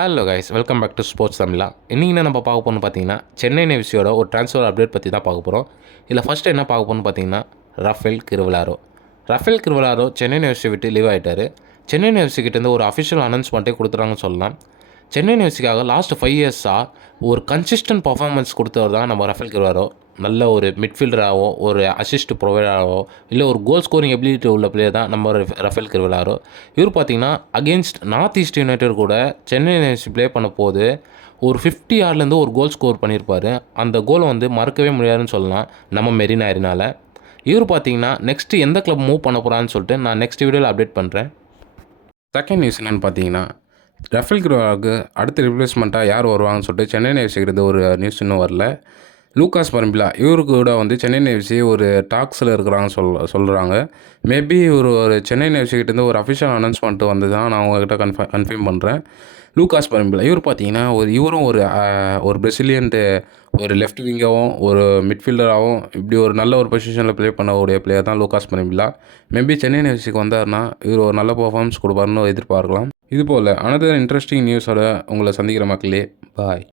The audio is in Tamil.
Hello guys, welcome back to sports Tamizha. இன்றைக்கி நம்ம பார்க்க போகணும்னு பார்த்தீங்கன்னா, சென்னை எஃப்சியோட ஒரு ட்ரான்ஸ்ஃபர் அப்டேட் பற்றி தான் பார்க்க போகிறோம். இதில் ஃபஸ்ட்டு என்ன பார்க்க போகணும்னு பார்த்தீங்கன்னா, ரஃபேல் கிரிவலாரோ சென்னை எஃப்சி விட்டு லீவ் ஆகிட்டார். சென்னை எஃப்சி கிட்டேருந்து ஒரு அஃபிஷியல் அனௌன்ஸ்மெண்ட்டே கொடுத்துறாங்கன்னு சொல்லலாம். சென்னை எஃப்சிக்காக லாஸ்ட் 5 இயர்ஸாக ஒரு கன்சிஸ்டன்ட் பர்ஃபார்மன்ஸ் கொடுத்தவர் தான் நம்ம ரஃபேல் கிரிவலாரோ. நல்ல ஒரு மிட்ஃபீல்டராகவோ, ஒரு அசிஸ்ட் ப்ரொவைடராகவோ, இல்லை ஒரு கோல் ஸ்கோரிங் எபிலிட்டி உள்ள பிளேயர் தான் நம்ம ரஃபேல் கிரிவலாரோ. இவர் பார்த்தீங்கன்னா, அகெயின்ஸ்ட் நார்த் ஈஸ்ட் யுனைடெட் கூட சென்னை எஃப்சி ப்ளே பண்ண போது ஒரு 50 யார்ட்லேருந்து ஒரு கோல் ஸ்கோர் பண்ணியிருப்பார். அந்த கோலை மறக்கவே முடியாதுன்னு சொல்லலாம் நம்ம மெரினா ஏரினால. இவர் பார்த்தீங்கன்னா, நெக்ஸ்ட்டு எந்த கிளப் மூவ் பண்ண போகிறான்னு சொல்லிட்டு நான் நெக்ஸ்ட் வீடியோவில் அப்டேட் பண்ணுறேன். செகண்ட் நியூஸ் என்னென்னு பார்த்தீங்கன்னா, ரஃபேல் கிரிவலாரோவுக்கு அடுத்த ரிப்ளேஸ்மெண்ட்டாக யார் வருவாங்கன்னு சொல்லிட்டு சென்னை எஃப்சிக்கிட்ட ஒரு நியூஸ் இன்னும் வரல. லூகாஸ் பரம்பிலா இவருக்கு கூட சென்னை எஃப்சி ஒரு டாக்ஸில் இருக்கிறாங்கன்னு சொல்கிறாங்க. மேபி ஒரு சென்னை எஃப்சிக்கிட்டேருந்து ஒரு அஃபிஷியல் அனௌன்ஸ்மெண்ட் வந்து தான் நான் உங்கள்கிட்ட கன்ஃபார்ம் பண்ணுறேன். லூகாஸ் பரம்பிலா இவர் பார்த்தீங்கன்னா இவரும் ஒரு பிரசிலியன்ட்டு ஒரு லெஃப்ட் விங்காகவும் ஒரு மிட்ஃபீல்டராகவும் இப்படி ஒரு நல்ல ஒரு பொசிஷனில் ப்ளே பண்ணக்கூடிய பிளேயர் தான் லூகாஸ் பரம்பிலா. மேபி சென்னை எஃப்சிக்கு வந்தார்னா இவர் ஒரு நல்ல பர்ஃபார்மன்ஸ் கொடுப்பாருன்னு எதிர்பார்க்கலாம். இதுபோல் அனதர் இன்ட்ரெஸ்டிங் நியூஸோட உங்களை சந்திக்கிற மக்களே. பாய்.